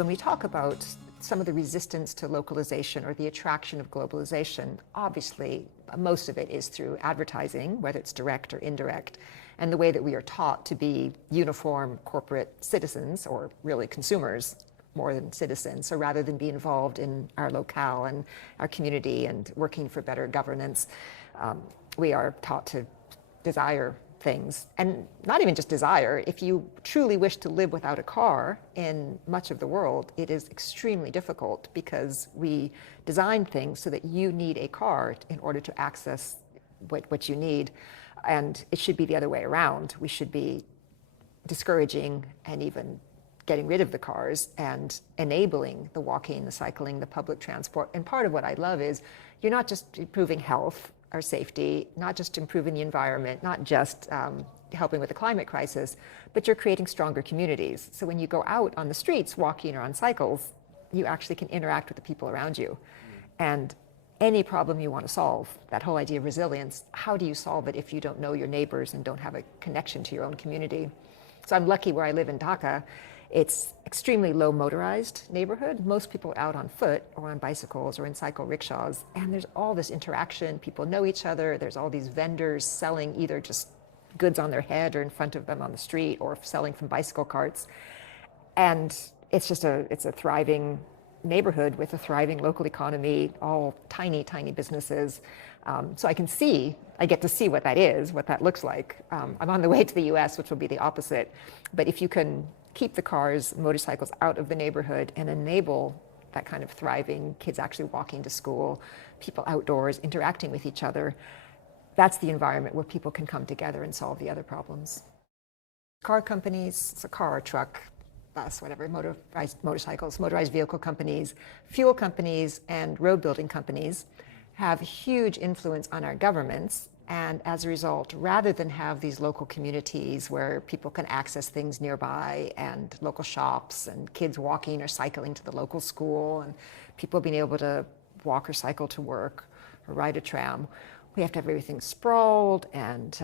when we talk about some of the resistance to localization or the attraction of globalization, obviously most of it is through advertising, whether it's direct or indirect, and the way that we are taught to be uniform corporate citizens, or really consumers more than citizens. So rather than be involved in our locale and our community and working for better governance, we are taught to desire things, and not even just desire. If you truly wish to live without a car in much of the world, it is extremely difficult, because we design things so that you need a car in order to access what you need. And it should be the other way around. We should be discouraging and even getting rid of the cars and enabling the walking, the cycling, the public transport. And part of what I love is you're not just improving health or safety, not just improving the environment, not just helping with the climate crisis, but you're creating stronger communities. So when you go out on the streets walking or on cycles, you actually can interact with the people around you. And any problem you want to solve, that whole idea of resilience, how do you solve it if you don't know your neighbors and don't have a connection to your own community? So I'm lucky where I live in Dhaka. It's extremely low motorized neighborhood. Most people are out on foot or on bicycles or in cycle rickshaws, and there's all this interaction. People know each other. There's all these vendors selling either just goods on their head or in front of them on the street, or selling from bicycle carts. And it's just it's a thriving neighborhood with a thriving local economy, all tiny, tiny businesses. So I get to see what that is, what that looks like. I'm on the way to the US, which will be the opposite. But if you can keep the cars, motorcycles out of the neighborhood and enable that kind of thriving, kids actually walking to school, people outdoors, interacting with each other, that's the environment where people can come together and solve the other problems. Car companies, it's a car or truck, bus, whatever, motorcycles, motorized vehicle companies, fuel companies, and road building companies have huge influence on our governments. And as a result, rather than have these local communities where people can access things nearby, and local shops, and kids walking or cycling to the local school, and people being able to walk or cycle to work or ride a tram, we have to have everything sprawled and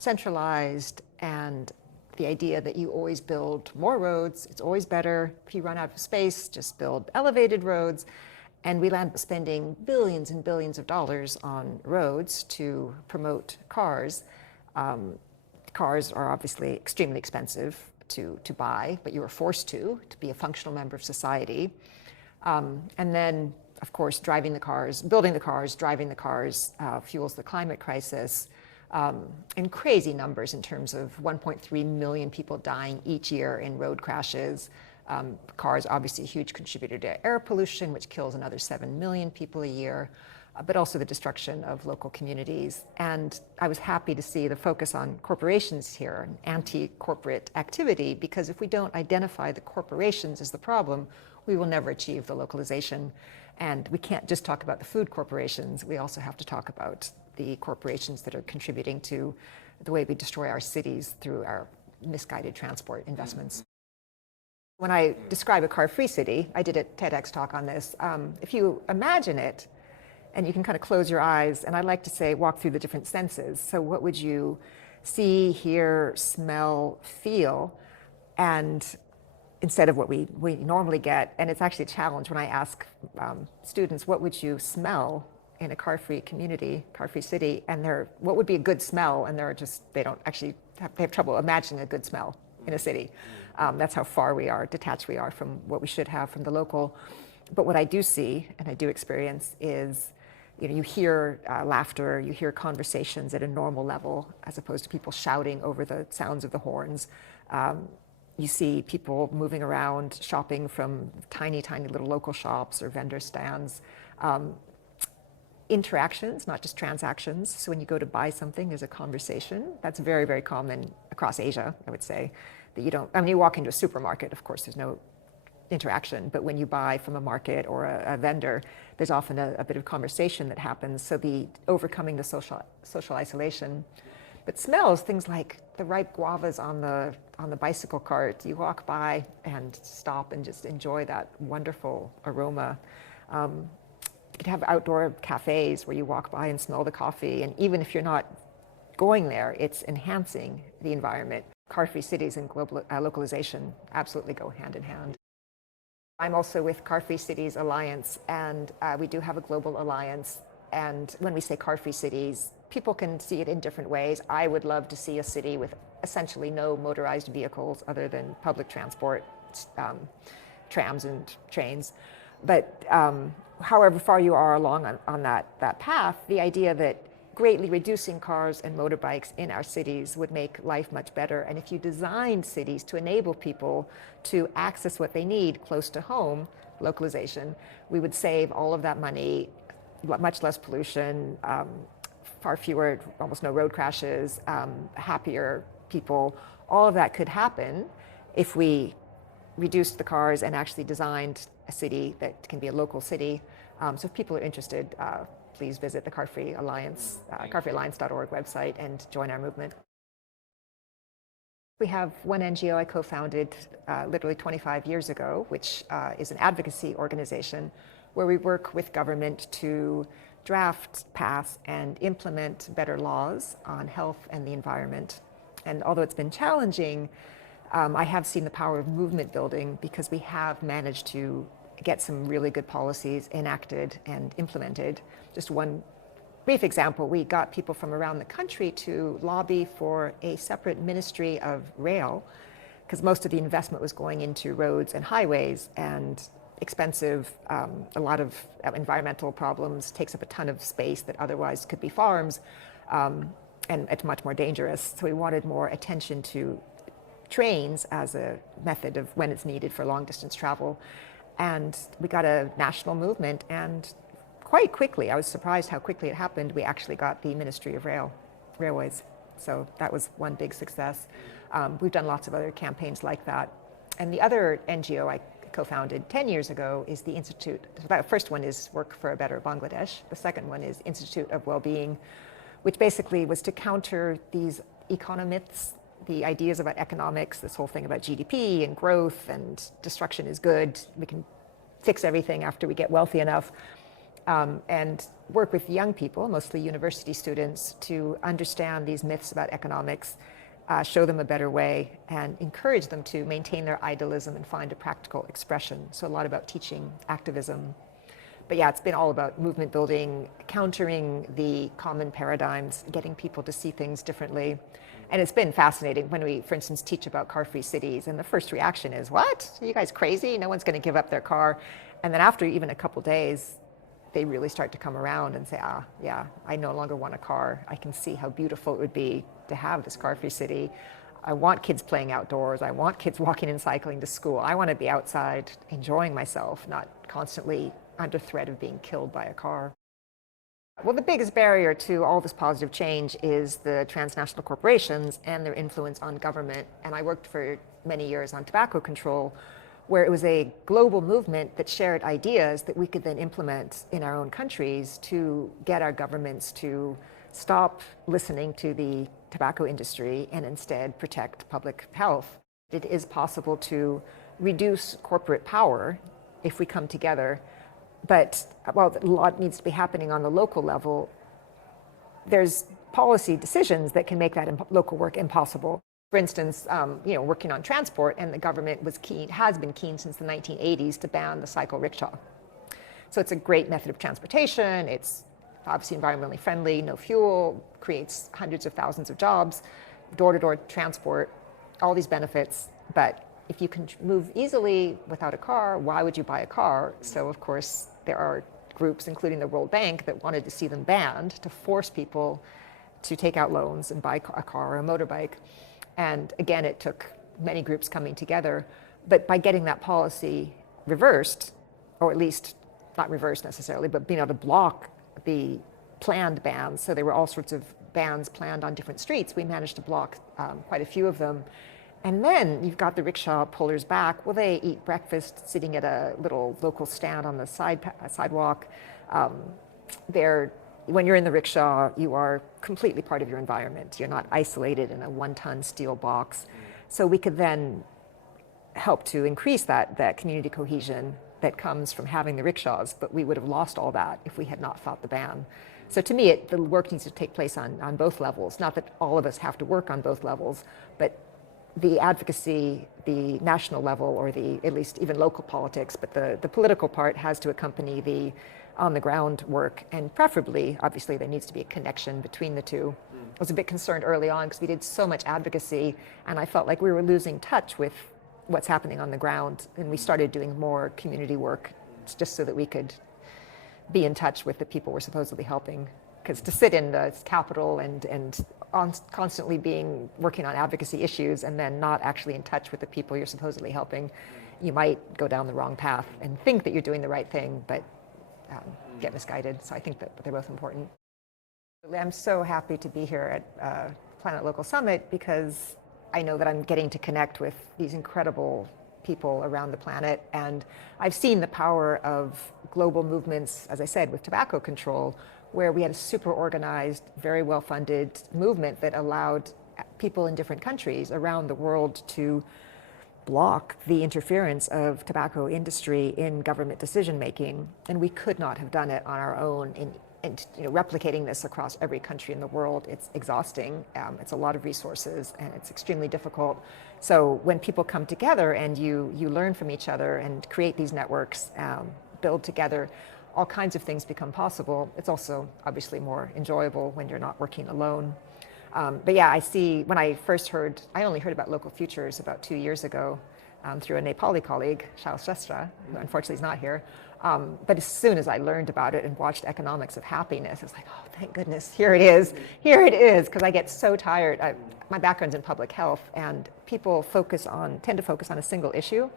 centralized. And the idea that you always build more roads, it's always better. If you run out of space, just build elevated roads. And we land up spending billions and billions of dollars on roads to promote cars. Cars are obviously extremely expensive to buy, but you are forced to be a functional member of society. And then, of course, driving the cars, building the cars, driving the cars fuels the climate crisis in crazy numbers, in terms of 1.3 million people dying each year in road crashes. Cars, obviously a huge contributor to air pollution, which kills another 7 million people a year, but also the destruction of local communities. And I was happy to see the focus on corporations here, and anti-corporate activity, because if we don't identify the corporations as the problem, we will never achieve the localization. And we can't just talk about the food corporations, we also have to talk about the corporations that are contributing to the way we destroy our cities through our misguided transport investments. When I describe a car-free city, I did a TEDx talk on this. If you imagine it, and you can kind of close your eyes, and I like to say walk through the different senses. So what would you see, hear, smell, feel, and instead of what we normally get? And it's actually a challenge when I ask students, what would you smell in a car-free community, car-free city? And what would be a good smell? And they have trouble imagining a good smell in a city. That's how far detached we are from what we should have from the local. But what I do see and I do experience is, you hear laughter, you hear conversations at a normal level, as opposed to people shouting over the sounds of the horns. You see people moving around, shopping from tiny, tiny little local shops or vendor stands. Interactions, not just transactions. So when you go to buy something, there's a conversation. That's very, very common across Asia, I would say. That you walk into a supermarket, of course, there's no interaction, but when you buy from a market or a vendor, there's often a bit of conversation that happens. So overcoming the social isolation. But smells, things like the ripe guavas on the bicycle cart. You walk by and stop and just enjoy that wonderful aroma. You could have outdoor cafes where you walk by and smell the coffee, and even if you're not going there, it's enhancing the environment. Car-free cities and global localization absolutely go hand in hand. I'm also with Car-Free Cities Alliance, and we do have a global alliance. And when we say car-free cities, people can see it in different ways. I would love to see a city with essentially no motorized vehicles other than public transport, trams and trains. But however far you are along on that path, the idea that greatly reducing cars and motorbikes in our cities would make life much better. And if you designed cities to enable people to access what they need close to home, localization, we would save all of that money, much less pollution, far fewer, almost no road crashes, happier people. All of that could happen if we reduced the cars and actually designed a city that can be a local city. So if people are interested, please visit the Car-Free Alliance, carfreealliance.org website and join our movement. We have one NGO I co-founded literally 25 years ago, which is an advocacy organization where we work with government to draft, pass, and implement better laws on health and the environment. And although it's been challenging, I have seen the power of movement building because we have managed to get some really good policies enacted and implemented. Just one brief example, we got people from around the country to lobby for a separate ministry of rail, because most of the investment was going into roads and highways, and expensive, a lot of environmental problems, takes up a ton of space that otherwise could be farms, and it's much more dangerous. So we wanted more attention to trains as a method of when it's needed for long distance travel. And we got a national movement, and quite quickly, I was surprised how quickly it happened, we actually got the Ministry of Railways. So that was one big success. We've done lots of other campaigns like that. And the other NGO I co-founded 10 years ago is the Institute. The first one is Work for a Better Bangladesh. The second one is Institute of Wellbeing, which basically was to counter these economyths, the ideas about economics, this whole thing about GDP and growth and destruction is good, we can fix everything after we get wealthy enough, and work with young people, mostly university students, to understand these myths about economics, show them a better way, and encourage them to maintain their idealism and find a practical expression. So a lot about teaching activism. But yeah, it's been all about movement building, countering the common paradigms, getting people to see things differently. And it's been fascinating when we, for instance, teach about car-free cities, and the first reaction is, what? Are you guys crazy? No one's going to give up their car. And then after even a couple days, they really start to come around and say, yeah, I no longer want a car. I can see how beautiful it would be to have this car-free city. I want kids playing outdoors. I want kids walking and cycling to school. I want to be outside enjoying myself, not constantly under threat of being killed by a car. Well, the biggest barrier to all this positive change is the transnational corporations and their influence on government. And I worked for many years on tobacco control, where it was a global movement that shared ideas that we could then implement in our own countries to get our governments to stop listening to the tobacco industry and instead protect public health. It is possible to reduce corporate power if we come together. But while a lot needs to be happening on the local level, there's policy decisions that can make that local work impossible. For instance, working on transport, and the government has been keen since the 1980s to ban the cycle rickshaw. So it's a great method of transportation. It's obviously environmentally friendly, no fuel, creates hundreds of thousands of jobs, door-to-door transport, all these benefits. But if you can move easily without a car, why would you buy a car? So of course, there are groups, including the World Bank, that wanted to see them banned to force people to take out loans and buy a car or a motorbike. And again, it took many groups coming together. But by getting that policy reversed, or at least not reversed necessarily, but being able to block the planned bans, so there were all sorts of bans planned on different streets, we managed to block quite a few of them. And then you've got the rickshaw pullers back. Well, they eat breakfast sitting at a little local stand on the sidewalk. When you're in the rickshaw, you are completely part of your environment. You're not isolated in a 1-ton steel box. So we could then help to increase that community cohesion that comes from having the rickshaws, but we would have lost all that if we had not fought the ban. So to me, the work needs to take place on both levels. Not that all of us have to work on both levels, but the advocacy, the national level, or the at least even local politics, but the political part has to accompany the on-the-ground work, and preferably, obviously, there needs to be a connection between the two. I was a bit concerned early on because we did so much advocacy, and I felt like we were losing touch with what's happening on the ground, and we started doing more community work just so that we could be in touch with the people we're supposedly helping. Because to sit in the Capitol and constantly working on advocacy issues and then not actually in touch with the people you're supposedly helping, you might go down the wrong path and think that you're doing the right thing, but get misguided. So I think that they're both important. I'm so happy to be here at Planet Local Summit because I know that I'm getting to connect with these incredible people around the planet, and I've seen the power of global movements, as I said, with tobacco control, where we had a super organized, very well-funded movement that allowed people in different countries around the world to block the interference of tobacco industry in government decision-making, and we could not have done it on our own. And replicating this across every country in the world, it's exhausting. It's a lot of resources, and it's extremely difficult. So when people come together and you learn from each other and create these networks, build together, all kinds of things become possible. It's also obviously more enjoyable when you're not working alone. But yeah, I see, when I first heard, I only heard about local futures about 2 years ago through a Nepali colleague, Shastra, who unfortunately is not here. But as soon as I learned about it and watched Economics of Happiness, I was like, oh, thank goodness, here it is, because I get so tired. My background's in public health, and people tend to focus on a single issue,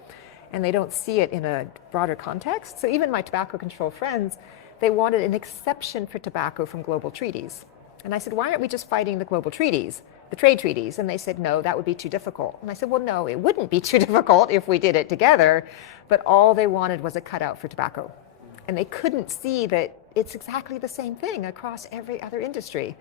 and they don't see it in a broader context. So even my tobacco control friends, they wanted an exception for tobacco from global treaties. And I said, why aren't we just fighting the global treaties, the trade treaties? And they said, no, that would be too difficult. And I said, well, no, it wouldn't be too difficult if we did it together. But all they wanted was a cutout for tobacco. And they couldn't see that it's exactly the same thing across every other industry.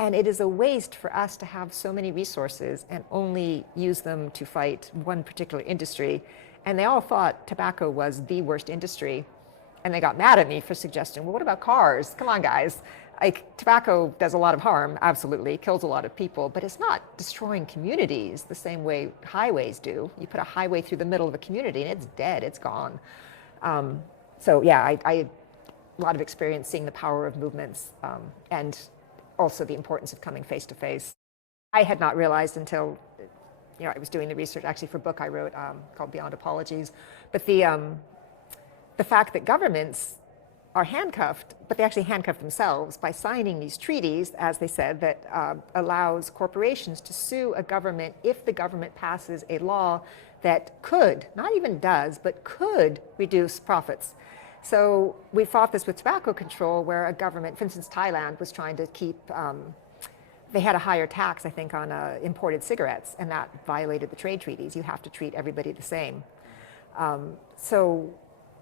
And it is a waste for us to have so many resources and only use them to fight one particular industry. And they all thought tobacco was the worst industry. And they got mad at me for suggesting, well, what about cars? Come on, guys. Tobacco does a lot of harm, absolutely, kills a lot of people, but it's not destroying communities the same way highways do. You put a highway through the middle of a community and it's dead, it's gone. So yeah, I had a lot of experience seeing the power of movements and also the importance of coming face to face. I had not realized until I was doing the research actually for a book I wrote called Beyond Apologies, but the fact that governments are handcuffed, but they actually handcuff themselves by signing these treaties, as they said, that allows corporations to sue a government if the government passes a law that could, not even does, but could reduce profits. So we fought this with tobacco control, where a government, for instance, Thailand was trying to keep, they had a higher tax, I think, on imported cigarettes, and that violated the trade treaties. You have to treat everybody the same. So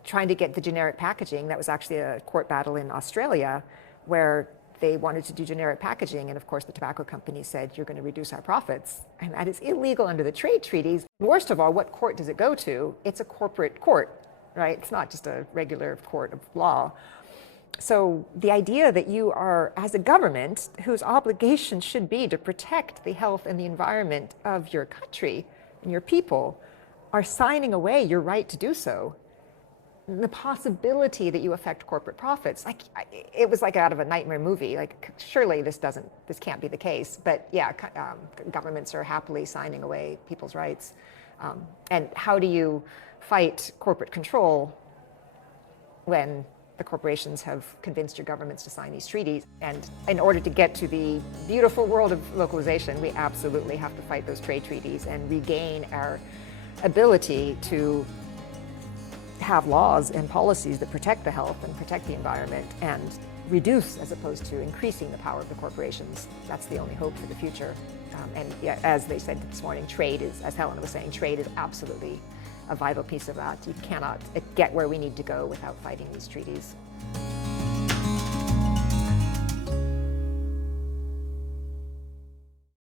trying to get the generic packaging, that was actually a court battle in Australia where they wanted to do generic packaging, and of course the tobacco company said, you're going to reduce our profits, and that is illegal under the trade treaties. Worst of all, what court does it go to? It's a corporate court, right? It's not just a regular court of law. So the idea that you are, as a government, whose obligation should be to protect the health and the environment of your country and your people, are signing away your right to do so. The possibility that you affect corporate profits, it was like out of a nightmare movie. Like, surely this can't be the case. But yeah, governments are happily signing away people's rights. And how do you fight corporate control when the corporations have convinced your governments to sign these treaties? And in order to get to the beautiful world of localization, we absolutely have to fight those trade treaties and regain our ability to have laws and policies that protect the health and protect the environment and reduce as opposed to increasing the power of the corporations. That's the only hope for the future. And yeah, as they said this morning, trade is, as Helen was saying, trade is absolutely a vital piece of that. You cannot get where we need to go without fighting these treaties.